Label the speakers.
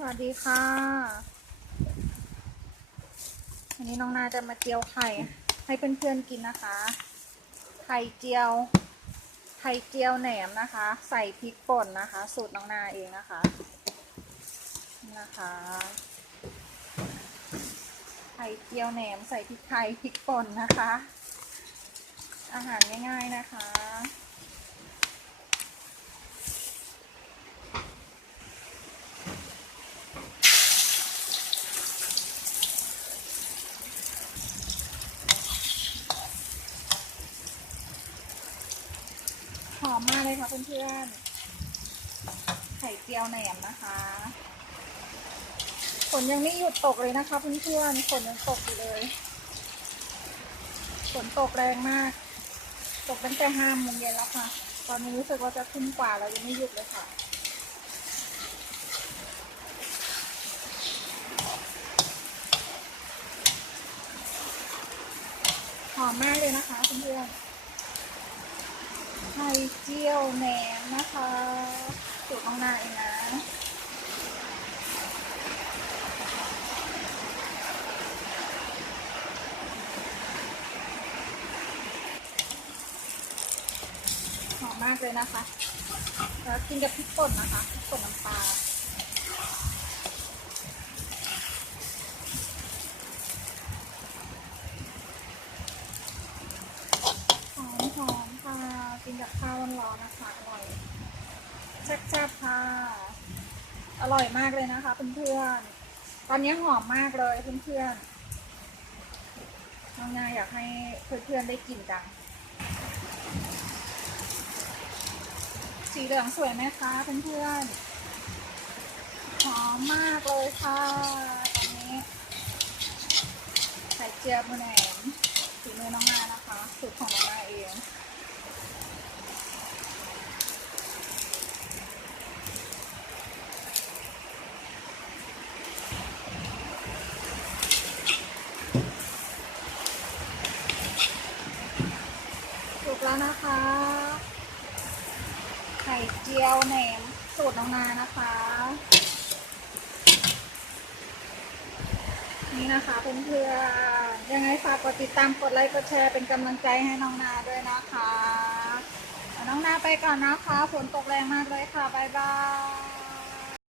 Speaker 1: สวัสดีค่ะ วันนี้น้องนาจะมาเจียวไข่ ให้เพื่อนๆกินนะคะ ไข่เจียว ไข่เจียวแหนมนะคะ ใส่พริกป่นนะคะ สูตรน้องนาเองนะคะ นะคะ ไข่เจียวแหนมใส่พริกไทยพริกป่นนะคะ อาหารง่ายๆนะคะ หอมมากเลยค่ะเพื่อนๆ ไข่เจียวแหนมนะคะฝนยังไม่หยุดตกเลยนะคะเพื่อนๆฝนยังตกอยู่เลยฝนตกแรงมาก ตกตั้งแต่ห้าโมงเย็นแล้วค่ะ ตอนนี้รู้สึกว่าจะขึ้นกว่าแล้วยังไม่หยุดเลยค่ะหอมมากเลยนะคะเพื่อนๆ ไข่เจียวแหนมนะคะสูตรของนางในนะหอมมากเลยนะคะ แล้วกินกับพริกป่นนะคะพริกป่นน้ำปลาหอมหอมค่ะ กินกับข้าวร้อนๆนะคะอร่อยแซ่บๆค่ะ อร่อยมากเลยนะคะเพื่อนๆตอนนี้หอมมากเลยเพื่อนๆน้องนาอยากให้เพื่อนๆได้กินกันสีเหลืองสวยไหมคะเพื่อนๆหอมมากเลยค่ะตอนนี้ไข่เจียวมือแหนมสีมือน้องนานะคะสูตรของน้องนาเอง สุกแล้ว นะคะ ไข่เจียวแหนมสูตรน้องนานะคะ นี่นะคะเพื่อนๆยังไงฝากกดติดตามกดไลค์กดแชร์เป็นกำลังใจให้น้องนาด้วยนะคะเอาน้องนาไปก่อนนะคะฝนตกแรงมากเลยค่ะบ๊ายบาย